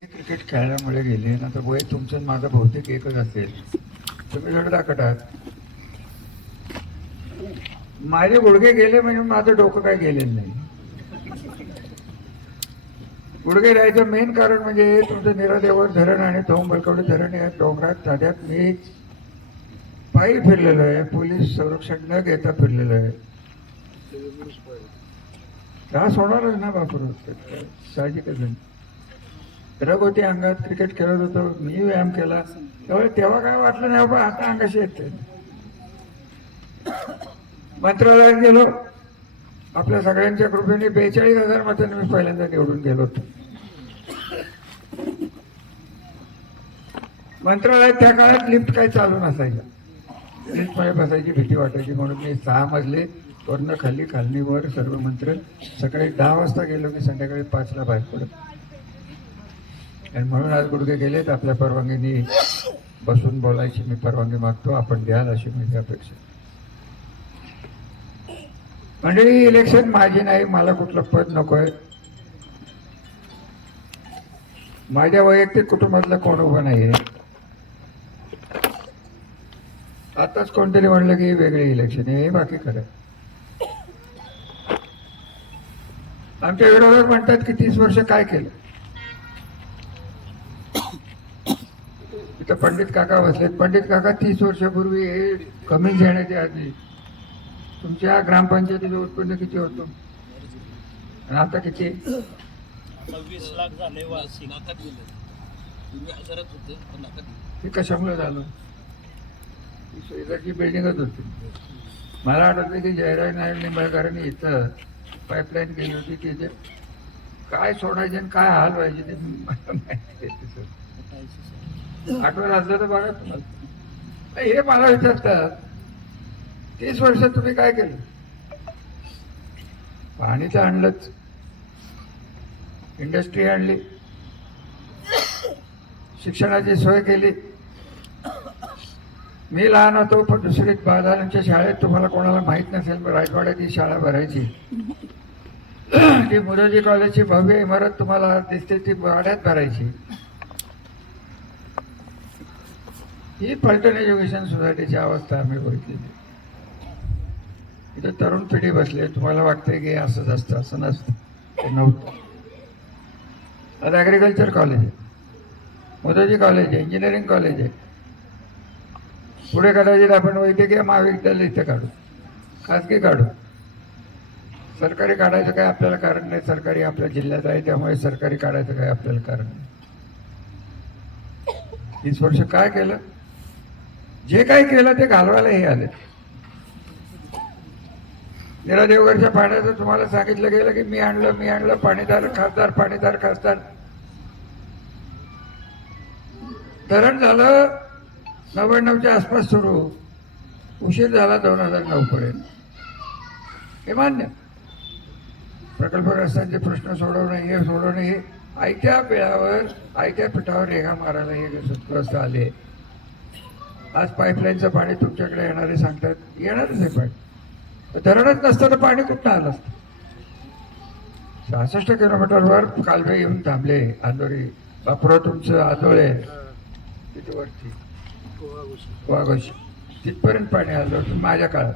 Cricket खेळण्यामुळे गेले ना तर वय तुमचं माझं बहुतेक एकच असेल. तुम्ही लढदाखट आहात. माझे गुडघे गेले म्हणजे माझं डोकं काय गेलेलं नाही. गुडघे राहायचं मेन कारण म्हणजे तुमचं निरादेवर धरण आणि धोंबलकवडी धरण या डोंगरात साध्यात मी पायी फिरलेलो आहे. पोलीस संरक्षण न घेता फिरलेलो आहे. त्रास होणारच ना बापू, साहजिकच आहे. रग होती अंगात, क्रिकेट खेळत होतो, मी व्यायाम केला, त्यामुळे तेव्हा काय वाटलं नाही बाबा आता अंगाशी येते. मंत्रालयात गेलो, आपल्या सगळ्यांच्या कृपेने 42,000 मतांनी मी पहिल्यांदा निवडून गेलो होतो. मंत्रालयात त्या काळात लिफ्ट काही चालू नसायचं. लिफ्टमध्ये बसायची भीती वाटायची म्हणून मी 6 मजले वरनं खाली खालनी वर सर्व मंत्र. सकाळी 10 वाजता गेलो की संध्याकाळी 5ला बाहेर पडत. आणि म्हणून आज गुडघे गेलेत. आपल्या परवानगीने बसून बोलायची मी परवानगी मागतो, आपण द्याल अशी माझी अपेक्षा. मंडळी, इलेक्शन माझी नाही, मला कुठलं पद नकोय. माझ्या वैयक्तिक कुटुंबातलं कोण उभं नाहीये. आताच कोणतरी म्हणलं की वेगळे इलेक्शन हे बाकी खरं. आमच्या विरोधात म्हणतात की 30 वर्ष काय केलं. इथं पंडित काका बसलेत. पंडित काका 30 वर्षापूर्वी हे कमी घेण्याच्या आधी तुमच्या ग्रामपंचायतीचं उत्पन्न किती होतं आणि आता किती? 26 लाख झाले. नाकात गेले. पूर्वी हजारात होते पण नाकात गेले. हे कशामुळे झालं? शेजारची बिल्डिंगच होती. मला आठवतं की जयराज नाईक निंबाळकरांनी इथं पाईपलाईन केली होती की ते काय सोडायचे आणि काय हाल व्हायचे ते मला माहिती आहे. आठवण असलं तर बघा तुम्हाला. हे मला विचारतात 30 वर्षात तुम्ही काय केलं? पाणी तर आणलंच, इंडस्ट्री आणली, शिक्षणाची सोय केली. मी लहान होतो पण दुसरीत बाजारांच्या शाळेत, तुम्हाला कोणाला माहित नसेल राजवाड्यात ही शाळा भरायची. ती मुराजी कॉलेजची भव्य इमारत तुम्हाला दिसते, ती वाड्यात भरायची. ही पलटण एज्युकेशन सोसायटीची अवस्था आम्ही बघितलेली. इथे तरुण पिढी बसले. तुम्हाला वाटतंय की असंच असतं, असं नसतं, ते नव्हतं. आज ॲग्रिकल्चर कॉलेज आहे, मुराजी कॉलेज आहे, इंजिनिअरिंग कॉलेज आहे. पुढे कदाचित आपण वैद्यकीय महाविद्यालय इथे काढू, खाजगी काढू. सरकारी काढायचं काय आपल्याला कारण नाही. सरकारी आपल्या जिल्ह्यात आहे त्यामुळे सरकारी काढायचं काय आपल्याला कारण नाही. 30 वर्ष काय केलं? जे काही केलं ते घालवायला हे आले. निरा देवघरच्या पाण्याचं तुम्हाला सांगितलं गेलं की मी आणलं पाणीदार खासदार. धरण झालं 99च्या आसपास सुरू, उशीर झाला 2009 पर्यंत. हे मान्य. प्रकल्पग्रस्तांचे प्रश्न सोडवणे हे आयत्या वेळावर आयत्या पिठावर रेघा मारायला हे ग्रस्त आले. आज पाईपलाईनचं पाणी तुमच्याकडे येणारे सांगतात, येणारच आहे पाणी. धरणच नसतं तर पाणी कुठं आलं असतं. 66 किलोमीटरवर कालवे येऊन थांबले. आंदोरी बापुरा तुमचं आदोळे तिथे वरती वाघोशी तिथपर्यंत पाणी आलं होतं माझ्या काळात.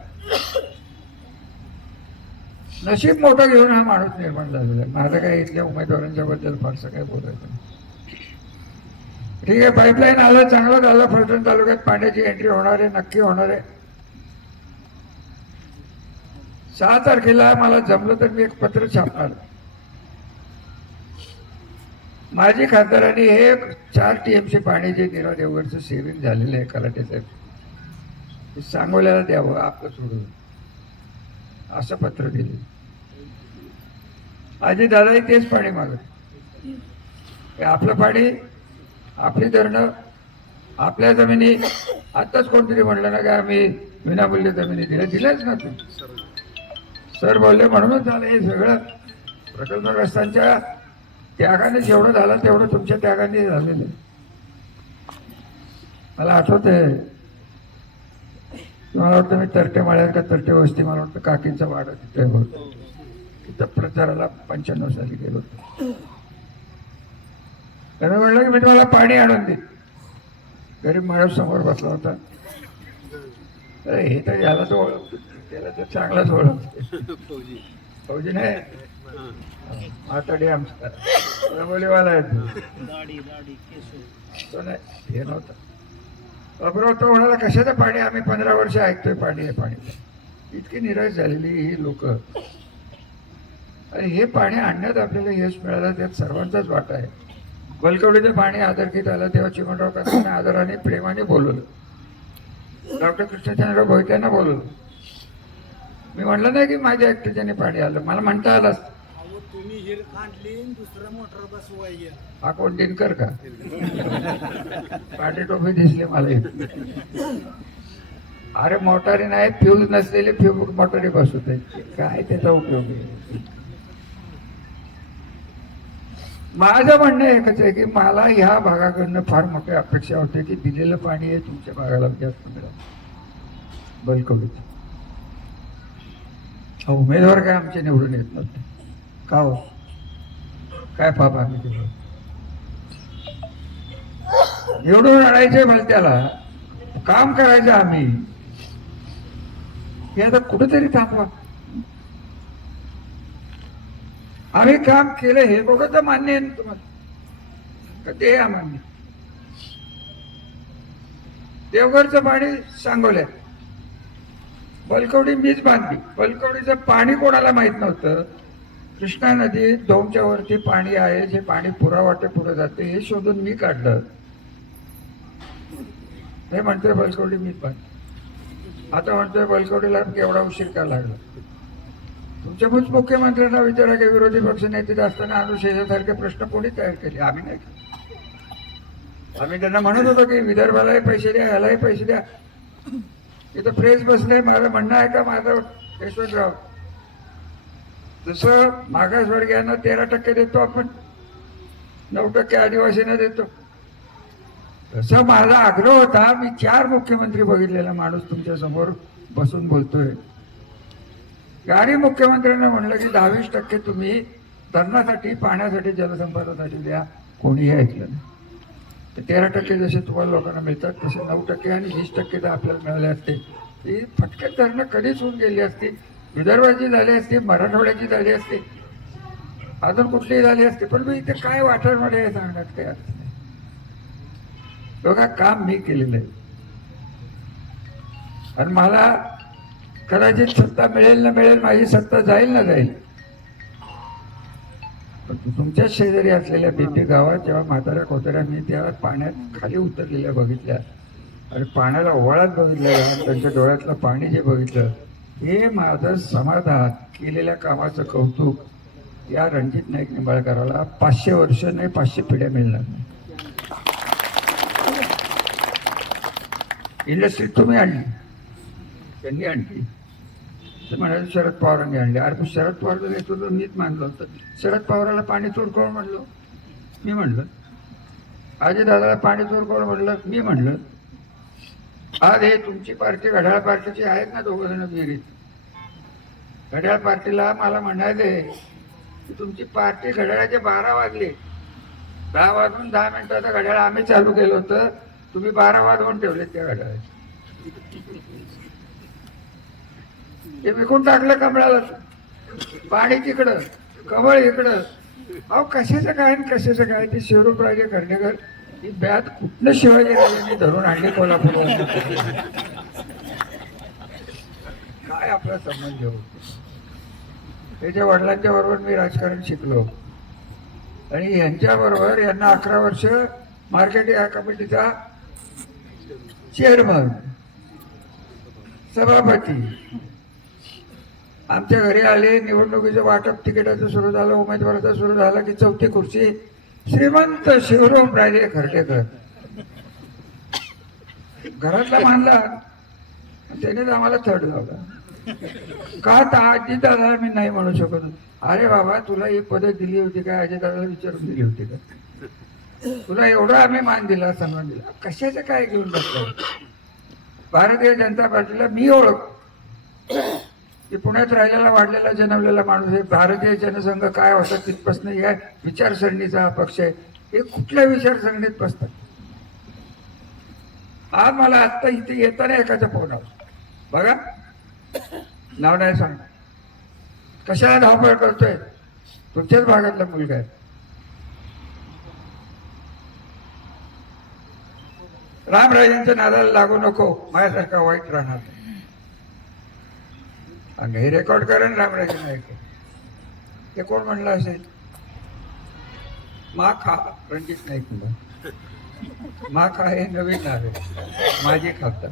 नशीब मोठं घेऊन हा माणूस निर्माण झालेला आहे. माझं काय इथल्या उमेदवारांच्या बद्दल फारसं काय बोलायचं नाही. ठीक आहे, पाईपलाईन आलं, चांगलं झालं. फलटण तालुक्यात पाण्याची एंट्री होणार आहे, नक्की होणार आहे. 6 तारखेला मला जमलं तर मी एक पत्र छापणार. माझी खासदारांनी हे 4 TMC पाणी जे निरा देवघरचं सेविंग झालेलं आहे कलाटे साहेब, सांगोल्याला द्यावं आपलं सोडून, असं पत्र दिले. आजी दादाही तेच पाणी मागत. आपलं पाणी, आपली धरणं, आपल्या जमिनी. आताच कोणतरी म्हणलं ना की आम्ही विनामूल्य जमिनी दिल्याच ना. तुम्ही सर बोलले म्हणूनच झालं हे सगळं. प्रकल्पग्रस्तांच्या त्यागाने जेवढं झालं तेवढं तुमच्या त्यागाने झालेलं. मला आठवतंय मला वाटतं मी तरटे माळ्यात का तरटे वस्ती, मला वाटतं काकींचा वाडा तिथे होतो, तिथं प्रचाराला 95 साली गेलो होतो. त्याने म्हणलं की मी तुम्हाला पाणी आणून दे. गरीब माणूस समोर बसला होता. अरे हे तर याला तो ओळखतो, त्याला तर चांगलाच ओळखतो. फौजी नाही आताडे आमचा बोलीवाला आहे दाढी दाढी केस तो नाही, हे नव्हता. बरोबर तो म्हणाला कशाचं पाणी, आम्ही 15 वर्ष ऐकतोय पाणी आहे पाणी. इतकी निराश झालेली ही लोक. आणि हे पाणी आणण्यात आपल्याला यश मिळालं, त्यात सर्वांचाच वाटा आहे. बलकवडीचं पाणी आदरकीत आलं तेव्हा चिमणराव काकांनी आदराने प्रेमाने बोलवलं. डॉक्टर कृष्णचंद्र भोईट्यांना बोलवलं. मी म्हणलं नाही की माझ्या एकट्याच्याने पाणी आलं, मला म्हणता आलं असतं. तुम्ही हिर खांडली दुसरा मोटर बसवाय गेला. हा कोण दिनकर का? पाटी टोपी दिसली मला इथे. अरे मोटारी नाही, फ्यूज नसलेले फ्यूज मोटारी बसवते, काय त्याचा उपयोग आहे? माझं म्हणणं एकच आहे की मला ह्या भागाकडनं फार मोठी अपेक्षा होती की दिलेलं पाणी हे तुमच्या भागाला जास्त मिळालं. बलकवडीचं उमेदवार काय आमचे निवडून येत नव्हते का हो? काय पाप आम्ही केलं? निवडून आणायचे भलत्याला, काम करायचं आम्ही. हे आता कुठेतरी थांबवा. आम्ही काम केलं हे बघत तर मान्य आहे ना तुम्हाला का ते अमान्य? देवघरचं पाणी सांगोल्या, बलकवडी मीच बांधली. बलकवडीचं पाणी कोणाला माहित नव्हतं. कृष्णा नदीत दोमच्या वरती पाणी आहे, जे पाणी पुरावाटे पुढे जाते हे शोधून मी काढलं. हे म्हणतोय बलकवडी मीच बांधली. आता म्हणतोय बलकवडीला एवढा उशीर का लागला? तुमच्या मुख्यमंत्र्यांना विचारा की विरोधी पक्ष नेते असताना अनुशेषासारखे प्रश्न कोणी तयार केले? आम्ही नाही केले. आम्ही त्यांना म्हणत होतो की विदर्भालाही पैसे द्या, ह्यालाही पैसे द्या. इथं प्रेस बसले. माझं म्हणणं आहे का माझं यशवंतराव, जसं मागासवर्गीयांना 13% देतो आपण, 9% आदिवासींना देतो, तसं माझा आग्रह होता. मी 4 मुख्यमंत्री बघितलेला माणूस तुमच्या समोर बसून बोलतोय. गाडी मुख्यमंत्र्यांना म्हणलं की 22% तुम्ही धरणासाठी, पाण्यासाठी, जलसंपदासाठी द्या. कोणीही ऐकलं नाही. 13% जसे तुम्हाला लोकांना मिळतात तसे 9% आणि 20% तर आपल्याला मिळाले असते. ही फटक्यात धरणं कधीच होऊन गेली असती. विदर्भाची झाली असती, मराठवाड्याची झाली असती, अजून कुठलीही झाली असते. पण मी इथे काय वाटारमध्ये हे सांगण्यात काय अर्थ नाही. बघा काम मी केलेलं आहे आणि मला कदाचित सत्ता मिळेल ना मिळेल, माझी सत्ता जाईल ना जाईल, पण तुमच्याच शेजारी असलेल्या बीपी गावात जेव्हा म्हाताऱ्या कोताऱ्या मी त्या पाण्यात खाली उतरलेल्या बघितल्या आणि पाण्याला ओवाळत बघितल्या, त्यांच्या डोळ्यातलं पाणी जे बघितलं, हे माझं समाधान, केलेल्या कामाचं कौतुक या रणजित नाईक निंबाळकराला 500 वर्ष नाही 500 पिढ्या मिळणार नाही. इंडस्ट्री तुम्ही आणली, त्यांनी आणली, ते म्हणाले शरद पवारांनी आणले. अरे पण शरद पवारचं नेतृत्व मीच मानलं होतं. शरद पवाराला पाणी चोर कोण म्हणलो? मी म्हणलं. अजितदादाला पाणी चोर कोण म्हणलं? मी म्हणलं. आज हे तुमची पार्टी घड्याळ पार्टीची आहेत ना, 2 जण विहिरीत. घड्याळ पार्टीला मला म्हणाले की तुमची पार्टी घड्याळाचे 12 वाजले, 10 वाजून 10 मिनिटाचा घड्याळ आम्ही चालू केलं होतं, तुम्ही 12 वाजवून ठेवले त्या घड्याळाचे. हे विकून टाकलं कमळाला. पाणी तिकडं, कमळ इकडं. अहो कशाचं काय कशाचं काय? ते शिवरूपराजे कर्णेकर ही बॅत कुठनं शिवाजी राजांनी धरून आणली कोल्हापूर? काय आपला संबंध होतो? त्याच्या वडिलांच्या बरोबर मी राजकारण शिकलो आणि यांच्या बरोबर यांना 11 वर्ष मार्केटिंग कमिटीचा चेअरमन, सभापती. आमच्या घरी आले, निवडणुकीचं वाटप तिकिटाचं सुरू झालं, उमेदवाराचं सुरू झालं की 4थी खुर्ची श्रीमंत शिवरामराजे खर्डेकर घरातला मानला, त्यानेच आम्हाला थर्ड लावला. का तर अजितदादा मी नाही म्हणू शकत. अरे बाबा तुला ही पदक दिली होती का? अजितदादाला विचारून दिली होती का? तुला एवढा आम्ही मान दिला, सन्मान दिला, कशाचं काय घेऊन बसलो? भारतीय जनता पार्टीला मी ओळख की पुण्यात राहिलेला वाढलेला जन्मलेला माणूस आहे. भारतीय जनसंघ काय होता तिथपासून या विचारसरणीचा हा पक्ष आहे. हे कुठल्या विचारसरणीत बसतात? हा मला आत्ता इथे येताना एकाचा फोन आला, बघा नाव नाही सांग, कशाला धावपळ करतोय, तुमच्याच भागातला मुलगा आहे. रामराजेंच्या नादाला लागू नको, माझ्यासारखा वाईट राहणार नाही. आणि हे रेकॉर्ड करेन रामराजे नाईक. ते कोण म्हणलं असेल? मा खा रणजित नाईक म्हणलं. मा खा हे नवीन नाव आहे, माझी खातात.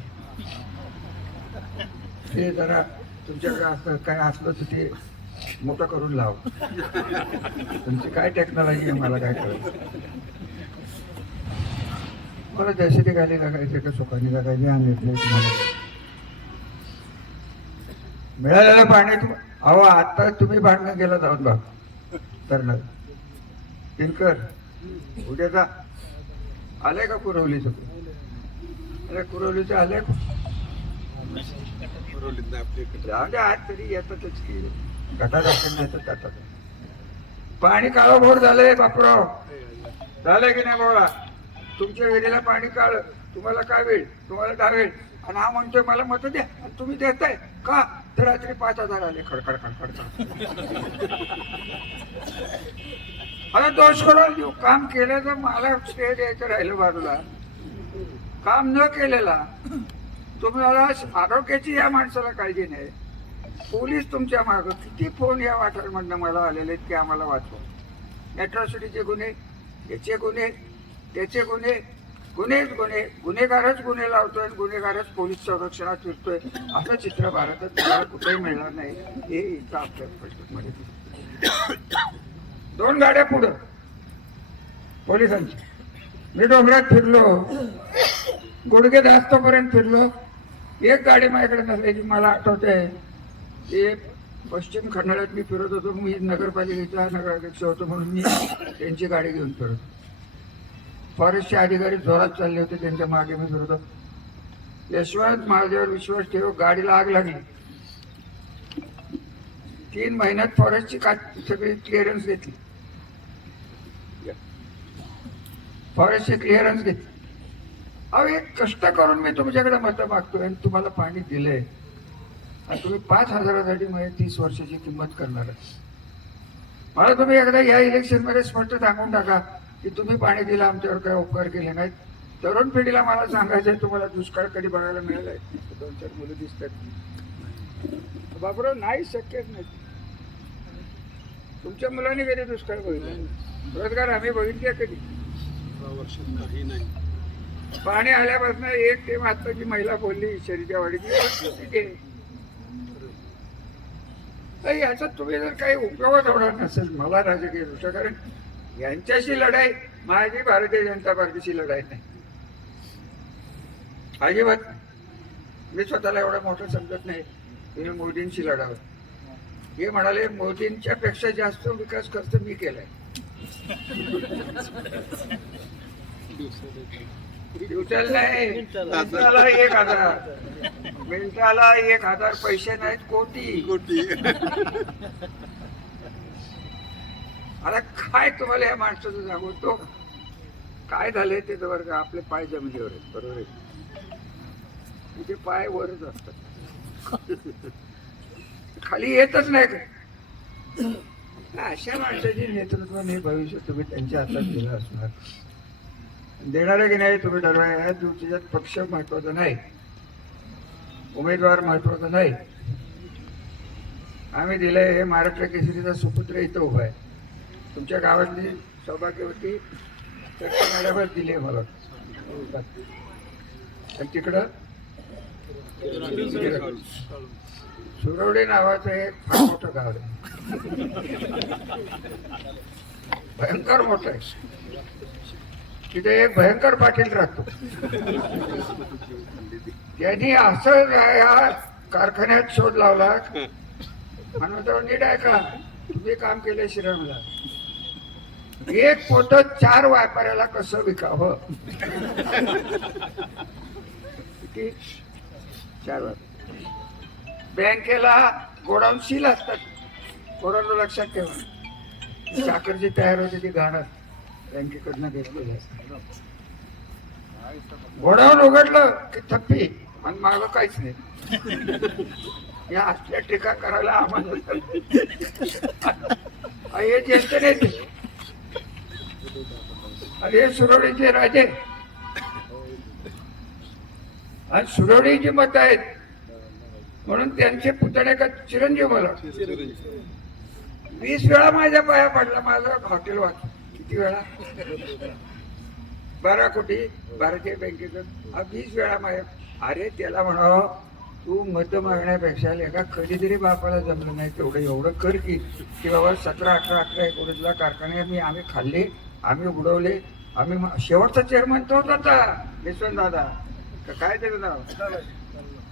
ते जरा तुमच्याकडे असं काय असलं तर ते मोठं करून लाव. तुमची काय टेक्नॉलॉजी आहे मला काय कळलं. मला दहशती गाली लागायचे का सुखाने लागायचे हा निर्णय तुम्हाला. मिळालेलं पाणी अहो आता तुम्ही भांडणं गेला जाऊन बा तर तिनकर उद्याचा आले का कुरवलीचं? अरे कुरवलीचं आले का? आज तरी येतातच की गटात असेल नाही तर त्यातात. पाणी काळं भोर झालंय बापराव, झालंय की नाही बोला? तुमच्या वेळेला पाणी काळ, तुम्हाला काय वेळ, तुम्हाला दहा वेळ, आणि हा म्हणतोय मला मत द्या आणि तुम्ही देताय का? तर रात्री 5,000 आले खडखड खडखड. आता दोष करून देऊ, काम केलं तर मला श्रेय द्यायचं राहिलं बाजूला. काम न केलेला तुम्हाला आरोग्याची या माणसाला काळजी नाही. पोलीस तुमच्या मागं किती फोन या वाठारमधनं मला आलेले आहेत की आम्हाला वाचवा. ॲट्रॉसिटीचे गुन्हे, याचे गुन्हे, त्याचे गुन्हे, गुन्हेच गुन्हे, गुन्हेगारच गुन्हे लावतोय, गुन्हेगारच पोलीस संरक्षणात फिरतोय. असं चित्र भारतात तुम्हाला कुठेही मिळणार नाही. हे इथं आपल्या परिषदेमध्ये दिसतं. 2 गाड्या पुढं पोलिसांची. मी डोंगरात फिरलो, गुडघे दास्तोपर्यंत फिरलो, एक गाडी माझ्याकडे नसायची. मला आठवतंय ते पश्चिम खंडाळ्यात मी फिरत होतो, मी नगरपालिकेचा नगराध्यक्ष होतो म्हणून मी त्यांची गाडी घेऊन फिरत. फॉरेस्टचे अधिकारी जोरात चालले होते, त्यांच्या मागे मी फिरत होतो. यशवंत माझ्यावर विश्वास ठेव, गाडीला आग लागली. 3 महिन्यात फॉरेस्टची सगळी क्लिअरन्स घेतली, फॉरेस्टची क्लिअरन्स घेतली. अहो एक कष्ट करून मी तुमच्याकडे मतं मागतोय आणि तुम्हाला पाणी दिलंय आणि तुम्ही 5,000साठी माझ्या 30 वर्षाची किंमत करणार. मला तुम्ही एकदा या इलेक्शन मध्ये स्पष्ट सांगून टाका की तुम्ही पाणी दिलं, आमच्यावर काही उपकार केले नाहीत. तरुण पिढीला मला सांगायचंय तुम्हाला दुष्काळ कधी बघायला मिळालाय? 2-4 मुलं दिसतात बाबूराव, नाही शक्यच नाही. तुमच्या मुलांनी कधी दुष्काळ बघितला? रोजगार आम्ही बघितले कधी? काही नाही. पाणी आल्यापासून एक टेम आत्ताची महिला बोलली शरीच्या वाडीची, याचा तुम्ही जर काही उपयोगच होणार नसेल मला राजकीय दृष्ट्या, कारण यांच्याशी लढाई माझी भारतीय जनता पार्टीची लढाई नाही अजिबात. मी स्वतःला एवढं मोठं समजत नाही. तुम्ही मोदींशी लढावं. हे म्हणाले मोदींच्या पेक्षा जास्त विकास खर्च मी केलाय. दिवसाला नाही, मिनिटाला 1,000, मिनिटाला 1,000 पैसे नाहीत, कोटी. आता काय तुम्हाला या माणसाचं सांगू, तो काय झालंय ते बरं का, आपले पाय जमिनीवर आहेत, बरोबर आहे? तिथे पाय वरच असतात, खाली येतच नाही का. अशा माणसाची नेतृत्वाने भविष्य तुम्ही त्यांच्या हातात दिलं असणार. देणार आहे की नाही तुम्ही ठरवा. या दिवशीच्यात पक्ष महत्वाचा नाही, उमेदवार महत्वाचा नाही. आम्ही दिलंय हे महाराष्ट्र केसरीचा सुपुत्र इथं उभा आहे. तुमच्या गावातली सौभाग्यवती मॅडमच दिली आहे मला. आणि तिकडं सुरवडे नावाचं एक फार मोठं गाव आहे, भयंकर मोठं आहे. तिथे एक भयंकर पाटील राहतो. त्यांनी असं या कारखान्यात शोध लावला म्हणून तो नीट आहे का, तुम्ही काम केले श्रीरामला. एक पोत 4 व्यापाऱ्याला कसं विकावं, 4 वाजता. बँकेला गोडाऊन सील असतात, कोरोना लक्षात ठेवा. साखर जी तयार होते ती घाण असते, बँकेकडनं घेतलेली असते. गोडाऊन उघडलं की थप्पी आणि मागं काहीच नाही. या असल्या टीका करायला आम्हाला हे ज्येष्ठ नेते आणि हे सुरवडीचे राजे आणि सुरवडीची मत आहेत म्हणून त्यांचे पुतणे का चिरंजीव मला 20 वेळा माझ्या पाया पडला. माझं हॉटेल वाच किती वेळा 12 कोटी भारतीय बँकेकडून 20 वेळा माझ्या. अरे त्याला म्हणावं तू मत मागण्यापेक्षा एका कधीतरी बापाला जमलं नाही तेवढं एवढं कर की बाबा 17-18 एकोणीसला कारखाने आम्ही खाल्ले, आम्ही उडवले, आम्ही शेवटचा चेअरमन तोच होता यशवंत दादा काय त्याचं नाव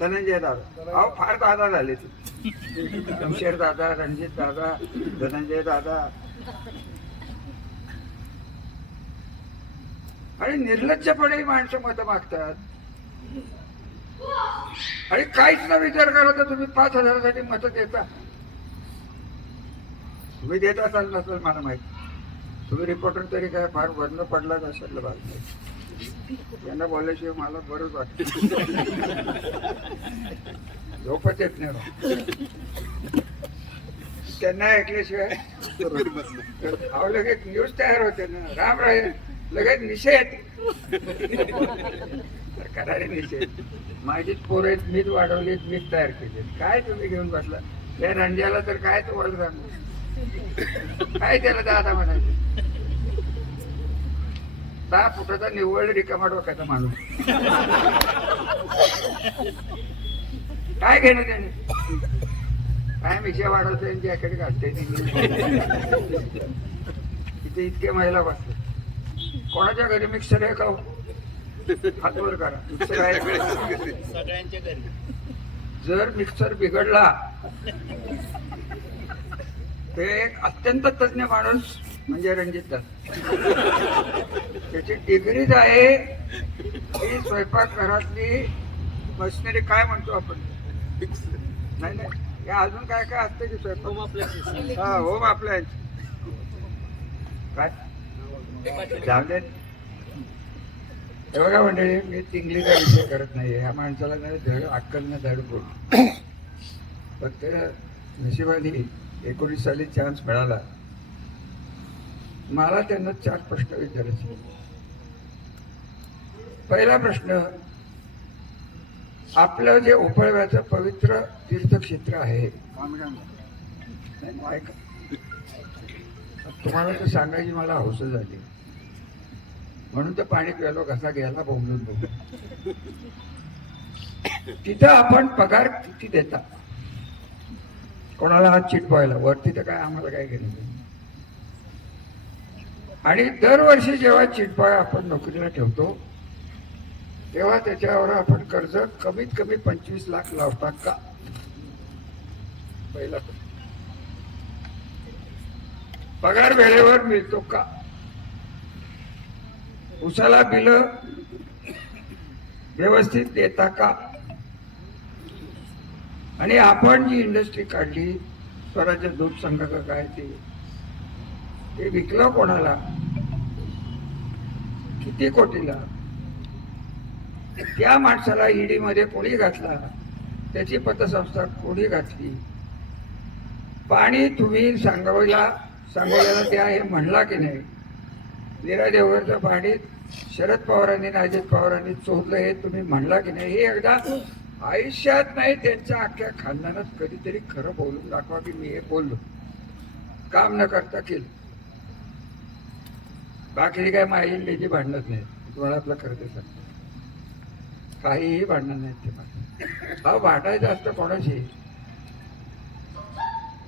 धनंजय दादा. अहो फार दादा झाले ते शमशेर दादा, रणजित दादा, धनंजय दादा. आणि निर्लज्जपणे माणसं मतं मागतात आणि काहीच न विचार करा तर तुम्ही 5,000साठी मतं देता. तुम्ही देत असाल नसेल मला माहिती. तुम्ही रिपोर्टर तरी काय फार वर्ण पडलाच असेल बातमी. यांना बोलल्याशिवाय मला बरंच वाटतं. झोपच येत नाही बा. त्यांना ऐकल्याशिवाय अहो लगेच न्यूज तयार होते ना. राम राय लगेच निषेध करारे निषेध. माझीच पोरं आहेत, मीच वाढवलीत, मीच तयार केले. काय तुम्ही घेऊन बसला त्या रंजाला तर काय तुम्हाला सांगू काय त्याला दादा म्हणायचे. 6 फुटाचा निव्वळ रिकामा डोक्याचा माणूस काय घेणं त्याने. काय मिशा वाढवते जॅकेट घालते इथे इतके महिला बसते. कोणाच्या घरी मिक्सर आहे का हो? हातवर करा. मिक्सर आहे सगळ्यांच्या घरी. जर मिक्सर बिघडला ते एक अत्यंत तज्ञ माणूस म्हणजे रणजित त्याची डिग्रीच आहे की स्वयंपाक घरातली मशिनरी काय म्हणतो आपण नाही नाही या अजून काय काय असतं की स्वयंपाक हा होम अप्लायन्स काय जाऊ देत. हे बघा मंडळी मी चिंगलीचा विषय करत नाही. ह्या माणसाला नाही धड अक्कल न धड बोल. फक्त नशिबाने 19 साली चान्स मिळाला. मला त्यांना 4 प्रश्न विचारायचे. पहिला प्रश्न, आपलं जे उपळव्याचं पवित्र तीर्थक्षेत्र आहे ऐका तुम्हाला तर सांगायची मला हौस झाली म्हणून तर पाणी प्यालो कसा गेला बोंबलून बोंबलून. तिथं आपण पगार किती देता कोणाला हात चिटवायला वरती तर काय आम्हाला काय घेणं. आणि दरवर्षी जेव्हा चिटपाय आपण नोकरीला ठेवतो तेव्हा त्याच्यावर आपण कर्ज कमीत कमी 25 लाख लावता का. पहिला पगार वेळेवर मिळतो का. उसाला बिल व्यवस्थित देता का. आणि आपण जी इंडस्ट्री काढली स्वराज्य दूध संघ का काय ते विकलं कोणाला किती कोटीला. त्या माणसाला ईडी मध्ये कोणी घातला, त्याची पतसंस्था कोणी घातली. पाणी तुम्ही सांगोल्याला द्या हे म्हणला की नाही. नीरा देवघरचं पाणी शरद पवारांनी अजित पवारांनी चोरलं हे तुम्ही म्हणला की नाही. हे एकदा आयुष्यात नाही त्यांच्या अख्ख्या खानदानात कधीतरी खरं बोलून दाखवा की मी हे बोललो. काम न करता केलं. बाकी काय माहीत त्याची भांडणच नाही. तुम्हाला आपलं खरं ते सांगतो काहीही भांडणं नाहीत ते. हा भांडायचं असतं कोणाशी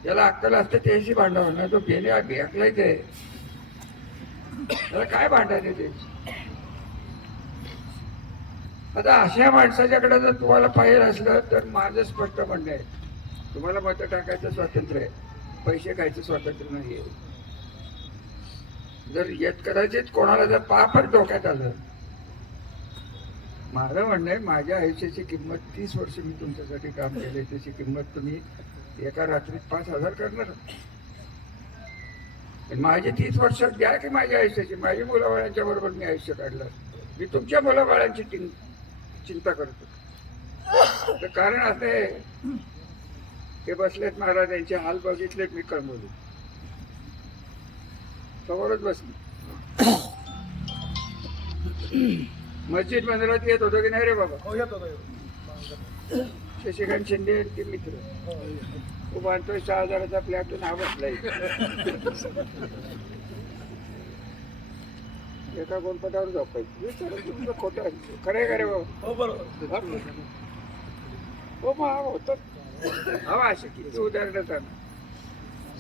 ज्याला अक्कल असतं त्याशी भांडावं ना. तो गेले भेटलायच आहे त्याला काय भांडायचं ते. आता अशा माणसाच्याकडे जर तुम्हाला पाहिजे असलं तर माझं स्पष्ट म्हणणं आहे तुम्हाला मतं टाकायचं स्वातंत्र्य आहे, पैसे खायचं स्वातंत्र्य नाही आहे. जर येत कदाचित कोणाला जर पापच डोक्यात आलं माझं म्हणणं आहे, माझ्या आयुष्याची किंमत 30 वर्ष मी तुमच्यासाठी काम केले, त्याची किंमत तुम्ही एका रात्रीत 5,000 करणार. माझी 30 वर्ष द्या की माझ्या आयुष्याची. माझ्या मुलाबाळांच्या बरोबर मी आयुष्य काढलं. मी तुमच्या मुलाबाळांची चिंता करतो. तर कारण असं आहे, ते बसलेत महाराज, यांचे हाल बघितलेत मी कळमवले, समोरच बसले. मस्जिद मंदिरात येत होतो की नाही रे बाबा? शशिकांत शिंदे आणि ते मित्र, तो बांधतोय 6,000चा फ्लॅटून हा बसलाय एका गोलपटावर झोपायचं. तुमचं खोटं खरंय का रे बाबा? हो मग होतं. हवा अशी किती उदाहरणं.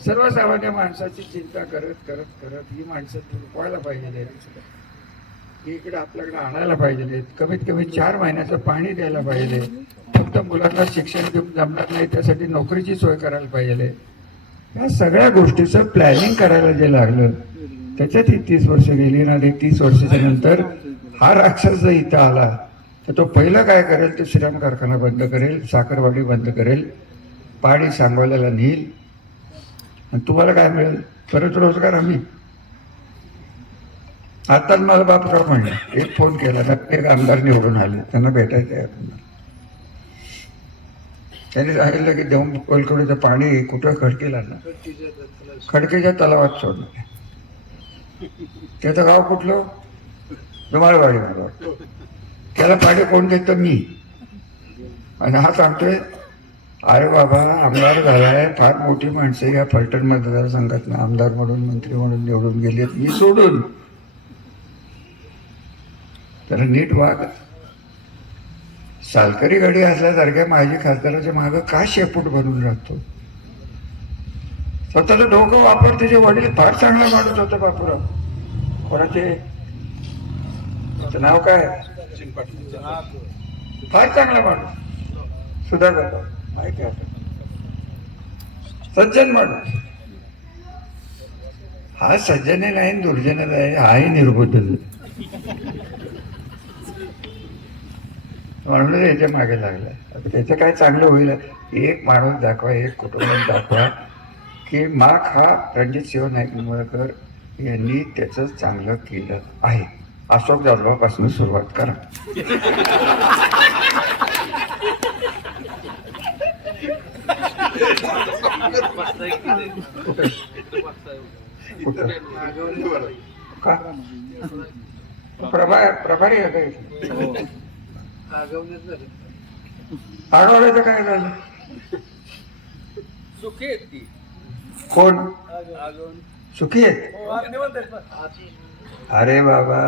सर्वसामान्य माणसाची चिंता करत करत करत ही माणसं व्हायला पाहिजे, इकडे आपल्याकडे आणायला पाहिजे, कमीत कमी 4 महिन्याचं पाणी द्यायला पाहिजे. फक्त मुलांना शिक्षण घेऊन जमणार नाही, त्यासाठी नोकरीची सोय करायला पाहिजे. या सगळ्या गोष्टीचं प्लॅनिंग करायला जे लागलं, त्याच्यात ही 30 वर्ष गेली ना. 30 वर्षाच्या नंतर हा राक्षस जर इथं आला तर तो पहिलं काय करेल, तो श्रीराम कारखाना बंद करेल, साखरवाडी बंद करेल, पाणी सांगोल्याला नेईल. आणि तुम्हाला काय मिळेल? परत रोजगार हमी. आता मला बापराव म्हणले, एक फोन केला तर एक आमदार निवडून आले, त्यांना भेटायचं आहे आपण. त्यांनी सांगितलं की देऊन कोलकवडीचं पाणी कुठं खडकीला ना, खडकीच्या तलावात सोडलं. त्याचं गाव कुठलं? धुमाळवाडी मला वाटतं. त्याला पाणी कोण देतं? मी. आणि हा सांगतोय, अरे बाबा, आमदार झालाय, फार मोठी माणसं या फलटण मतदारसंघात ना आमदार म्हणून मंत्री म्हणून निवडून गेलेत, मी सोडून. तर नीट वाग. सालकरी गडी असल्यासारख्या माझी खासदाराच्या मागं का शेपूट बनून राहतो? स्वतःचं डोकं वापर. त्याचे वडील फार चांगला माणूस होता बापूराव. कोणाचे नाव काय? फार चांगला माणूस, सुधाकर माहिती आहे, सज्जन माणूस. हा सज्जने नाही, दुर्जन आहे, हाही निर्बुद्ध म्हणून याच्या मागे लागलाय. आता त्याचं काय चांगलं होईल? एक माणूस दाखवा, एक कुटुंब दाखवा की माख हा रणजितसिंह नाईक निंबाळकर यांनी त्याचं चांगलं केलं आहे. अशोक जाधवापासून सुरुवात करा. का प्रभारी आहे का? आगवण्याचं काय झालं? सुखी आहेत ती. कोण सुखी आहेत? अरे बाबा,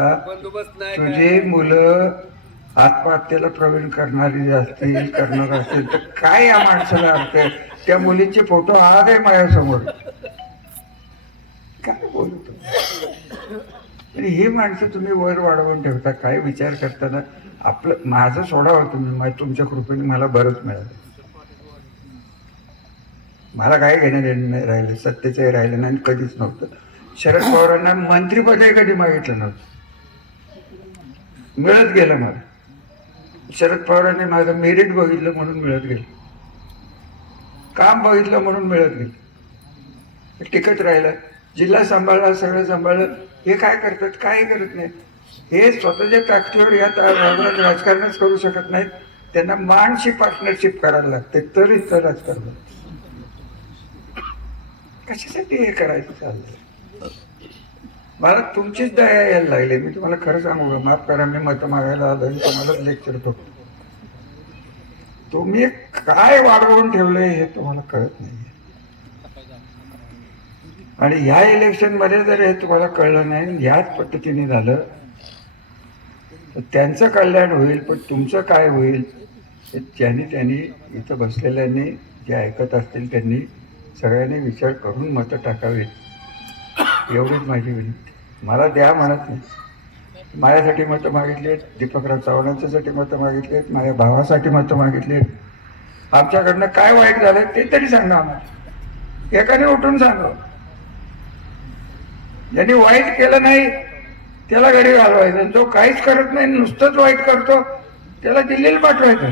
तुझी मुलं आत्महत्येला प्रवीण करणारी असतील, करणार असतील तर काय या माणसाला अर्थ आहे? त्या मुलींचे फोटो आज आहे माझ्यासमोर. काय बोलतो? आणि ही माणसं तुम्ही वर वाढवून ठेवता. काय विचार करताना आपलं माझं सोडावं तुम्ही. तुमच्या कृपेने मला बरंच मिळालं. मला काय घेणं देणं नाही राहिलं, सत्तेचंही राहिलं नाही, कधीच नव्हतं. शरद पवारांना मंत्रिपदही कधी मागितलं नव्हतं, मिळत गेलं मला. शरद पवारांनी माझं मेरिट बघितलं म्हणून मिळत गेलं, काम बघितलं म्हणून मिळत गेलं. टिकत राहिलं, जिल्हा सांभाळला, सगळं सांभाळलं. हे काय करतात? काही करत नाहीत. हे स्वतःच्या ताकदीवर या राजकारणच करू शकत नाहीत. त्यांना मानशी पार्टनरशिप करायला लागते, तरीच तर राजकारण. कशासाठी हे करायचं चाललंय? मला तुमचीच दया यायला लागली. मी तुम्हाला खरं सांगू, माफ करा, मी मतं मागायला आलो आणि तुम्हालाच लेक्चर बघतो. तुम्ही काय वाढवून ठेवलंय हे तुम्हाला कळत नाही. आणि ह्या इलेक्शन मध्ये जर हे तुम्हाला कळलं नाही, ह्याच पद्धतीने झालं तर त्यांचं कल्याण होईल, पण तुमचं काय होईल हे त्यांनी इथं बसलेल्यांनी, जे ऐकत असतील त्यांनी सगळ्यांनी विचार करून मतं टाकावीत. एवढीच माझी विनंती. मला द्या म्हणत नाही. माझ्यासाठी मतं मागितलीत, दीपकराव चव्हाणांच्यासाठी मतं मागितलीत, माझ्या भावासाठी मतं मागितलीत. आमच्याकडनं काय वाईट झालं ते तरी सांगा आम्हाला. एकाने उठून सांगा. ज्यांनी वाईट केलं नाही त्याला घरी घालवायचं. जो काहीच करत नाही, नुसतंच वाईट करतो त्याला दिल्लीला पाठवायचं.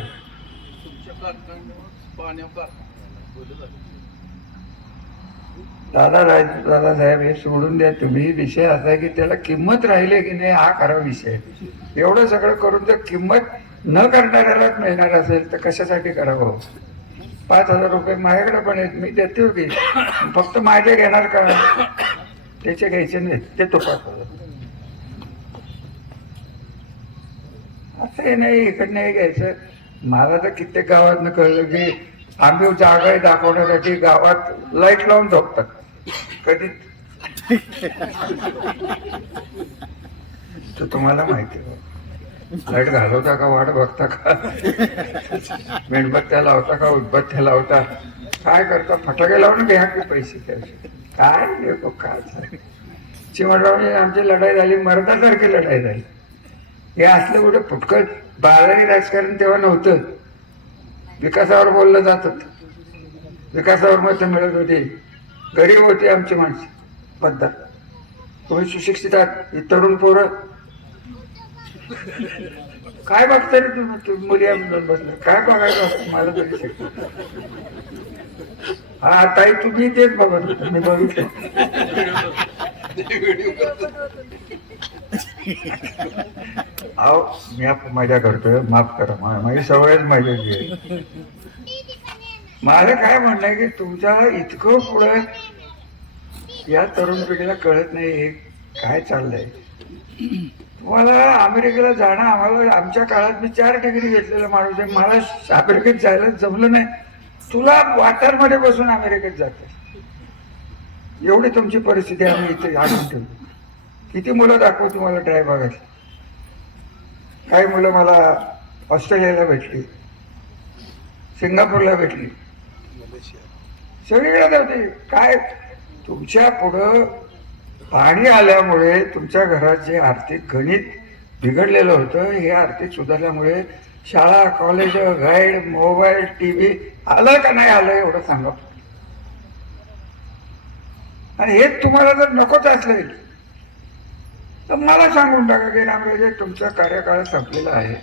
तुमच्या कारखान्यावर पाण्यावर कारखाना बोलत आहे. दादासाहेब हे सोडून द्या तुम्ही. विषय असा आहे की त्याला किंमत राहिली की नाही हा खरा विषय. एवढं सगळं करून जर किंमत न करणाऱ्यालाच मिळणार असेल तर कशासाठी करावं. 5,000 रुपये माझ्याकडे पण आहेत, मी देतो की, फक्त माझे घेणार का, त्याचे घ्यायचे नाहीत, ते तो 5,000. असं हे नाही इकडनं हे घ्यायचं. मला तर कित्येक गावातनं कळलं की आम्ही जागा आहे दाखवण्यासाठी गावात लाईट लावून झोपतात. कधी तर तुम्हाला माहिती आहे, लाईट घालवता का, वाट बघता का, मेणबत्त्या लावता का, उदबत्त्या लावता, काय करता, फटाके लावून घ्या की पैसे त्याचे. काय नको काय. चिमणरावने आमची लढाई झाली, मर्दासारखी लढाई झाली. हे असलं कुठं फुटकळ बाजारी राजकारण तेव्हा नव्हतं. विकासावर बोललं जात होतं, विकासावर मतं मिळत होती. गरीब होती आमची माणसं मतदार. तुम्ही सुशिक्षित आहात, ही तरुण पोरं काय बघता रे तुम्ही. मुली बसले काय बघायचं असतं मला तरी शिकतो. हा ताई तुम्ही तेच बघत होता, मी बघितलं. अहो मी मजा करतोय, माफ करा, माझी सवयच मजाची आहे. मला काय म्हणणं आहे की तुमच्याला इतकं पुढे या तरुण पिढीला कळत नाही हे काय चाललंय. तुम्हाला अमेरिकेला जाणं, आम्हाला आमच्या काळात मी 4 डिग्री घेतलेला माणूस आहे, मला अमेरिकेत जायला जमलं नाही. तुला वाटारमध्ये बसून अमेरिकेत जाते, एवढी तुमची परिस्थिती आम्ही इथे आणून ठेवली. किती मुलं दाखवू तुम्हाला ट्राय बघायला. काही मुलं मला ऑस्ट्रेलियाला भेटली, सिंगापूरला भेटली, सगळीकडे जाते. काय तुमच्या पुढं पाणी आल्यामुळे तुमच्या घरात जे आर्थिक गणित बिघडलेलं होतं, हे आर्थिक सुधारल्यामुळे शाळा, कॉलेज, गाईड, मोबाईल, टीव्ही आलं का नाही आलं एवढं सांगा. आणि हेच तुम्हाला जर नकोच असलं तर मला सांगून टाका की रामराजे तुमचा कार्यकाळ संपलेला आहे,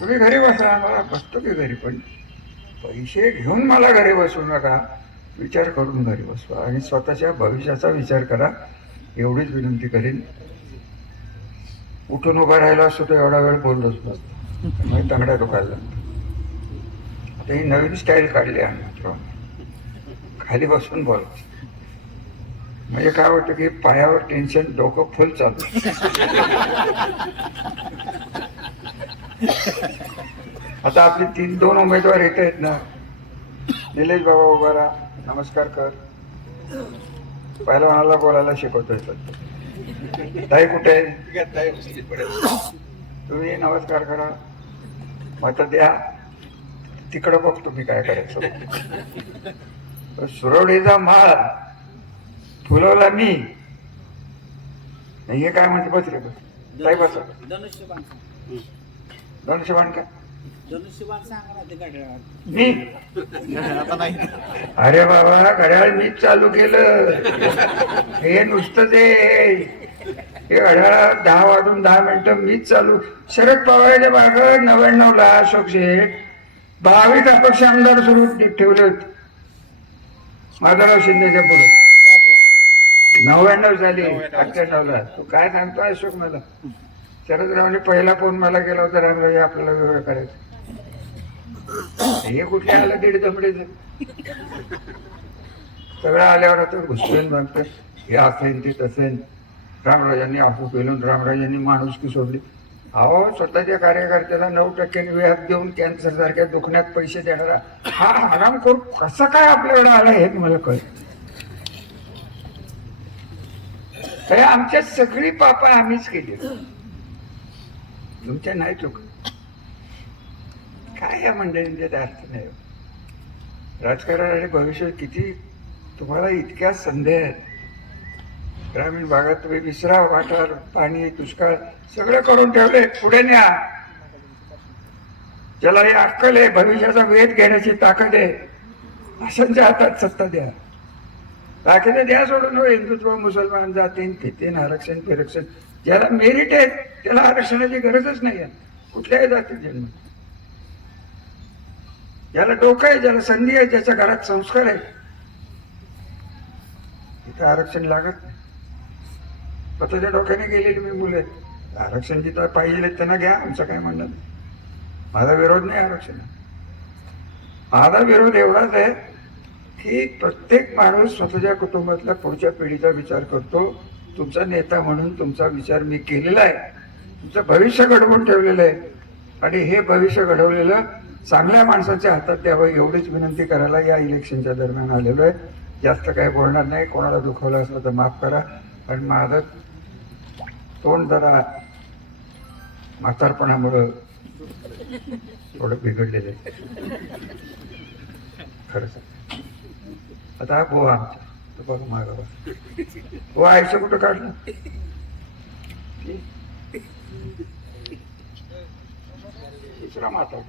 तुम्ही घरी बसा. आम्हाला बसतो की घरी, पण पैसे घेऊन मला घरी बसवू नका, विचार करून घरी बसवा आणि स्वतःच्या भविष्याचा विचार करा, एवढीच विनंती करेन. उठून उभा राहिला असतो तो एवढा वेळ बोललोच नसतो, म्हणजे तंगड्या दुखायला लागतो. आता ही नवीन स्टाईल काढली आहे, खाली बसून बोलायचं. म्हणजे काय वाटतं की पायावर टेन्शन, डोकं फुल चालू. आता आपले 2 उमेदवार येत आहेत ना. निलेश बाबा उभा राहा, नमस्कार कर. पहिलवानाला बोलायला शिकवतोय. ताई कुठे आहे, तुम्ही नमस्कार करा, मत द्या. तिकडं बघ तुम्ही काय करायचं. सुरवडीचा माळ फुलवला मी. हे काय म्हणते, बस रे बस ताई बस. धनुष्यबाण का मी, अरे बाबा घड्याळ मीच चालू केलं. हे नुसतं हे घड्याळ 10 वाजून 10 मिनिटं मीच चालू. शरद पवारच्या माग 99ला अशोक शेठ 22 अपक्ष आमदार सुरू ठेवले होते. माधवराव शिंदेच्या पुढे 99 झाली, 98ला. तू काय सांगतो अशोक मला. शरदरावने पहिला फोन मला केला होता, रामराजे आपल्याला विवाह करायचा. हे कुठे आलं दीड जमडीचं. सगळं आल्यावर आता घुसपेन म्हणतं हे असेल ते तसेल. रामराजांनी आपू पेलून रामराजांनी माणुसकी सोडली. अहो स्वतःच्या कार्यकर्त्याला 9% व्याज देऊन कॅन्सर सारख्या दुखण्यात पैसे देणारा हा आराम करून कसं काय आपल्याकडे आला हे मला कळत. आमच्या सगळी पापा आम्हीच केली, तुमच्या नाही चुक. काय या मंडळींच्या अर्थ नाही. राजकारण आणि भविष्य किती तुम्हाला इतक्या संधी आहेत. ग्रामीण भागात तुम्ही विसरा, वाटार, पाणी, दुष्काळ सगळं करून ठेवले. पुढे न्या. ज्याला ही अक्कल आहे, भविष्याचा वेध घेण्याची ताकद आहे, अशांच्या हातात सत्ता द्या. बाकीचं द्या सोडून. हिंदुत्व, मुसलमान, जातीन फितीन, आरक्षण फिरक्षण, ज्याला मेरिट आहे त्याला आरक्षणाची गरजच नाही आहे. कुठल्याही जातीत जन्म, ज्याला डोकं आहे, ज्याला संधी आहे, ज्याच्या घरात संस्कार आहे, इथं आरक्षण लागत नाही. स्वतःच्या डोक्याने गेलेली मी मुलं आहेत. आरक्षण जिथं पाहिजे त्यांना घ्या, आमचं काय म्हणणं नाही. माझा विरोध नाही आरक्षण. माझा विरोध एवढाच आहे की प्रत्येक माणूस स्वतःच्या कुटुंबातल्या पुढच्या पिढीचा विचार करतो. तुमचा नेता म्हणून तुमचा विचार मी केलेला आहे, तुमचं भविष्य घडवून ठेवलेलं आहे आणि हे भविष्य घडवलेलं चांगल्या माणसाच्या हातात द्यावं एवढीच विनंती करायला या इलेक्शनच्या दरम्यान आलेलो आहे. जास्त काही बोलणार नाही. कोणाला दुखवलं असलं तर माफ करा. पण माझं तोंड जरा म्हातारपणामुळं थोडं बिघडलेलं आहे खरंच. आता हा बोवा आमचा तो बघ मागावा, हो आयुष्य कुठं काढलं. दुसरा माता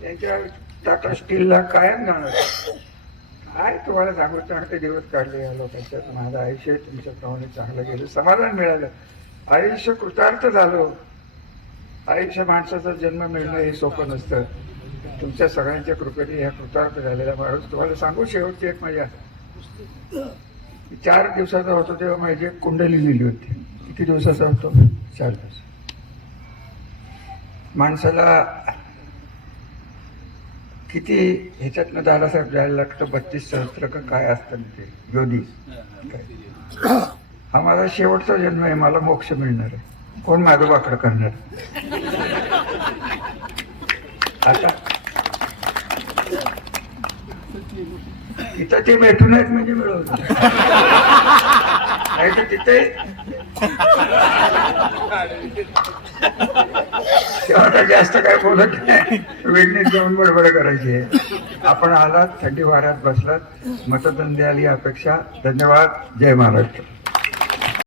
त्यांच्या टाटा स्टीलला कायम जाणार. काय तुम्हाला सांगू, चांगले दिवस काढले या लोकांच्यात. माझं आयुष्य तुमच्या प्रमाणे चांगलं गेलं, समाधान मिळालं, आयुष्य कृतार्थ झालो. आयुष्य माणसाचा जन्म मिळणं हे सोपं नसतं. तुमच्या सगळ्यांच्या कृपेने ह्या कृतार्थ झालेला माणूस. तुम्हाला सांगू शेवटची एक मजा, 4 दिवसाचा होतो तेव्हा माझी एक कुंडली लिहिली होती. किती दिवसाचा होतो? 4 दिवस. माणसाला किती ह्याच्यातनं दादासाहेब जायला लागतं, 32 सहस्त्र का काय असतं ना ते योधी. हा माझा शेवटचा जन्म आहे, मला मोक्ष मिळणार आहे. कोण माझं वाकडं करणार? आता तिथं ते भेटून आहेत म्हणजे मिळवलं, नाही तर तिथे तेव्हा जास्त काय बोलत नाही. वेगळीच जाऊन बडबड करायची आहे. आपण आलात, थंडी वाऱ्यात बसलात, मतदान द्याल ही अपेक्षा. धन्यवाद. जय महाराष्ट्र.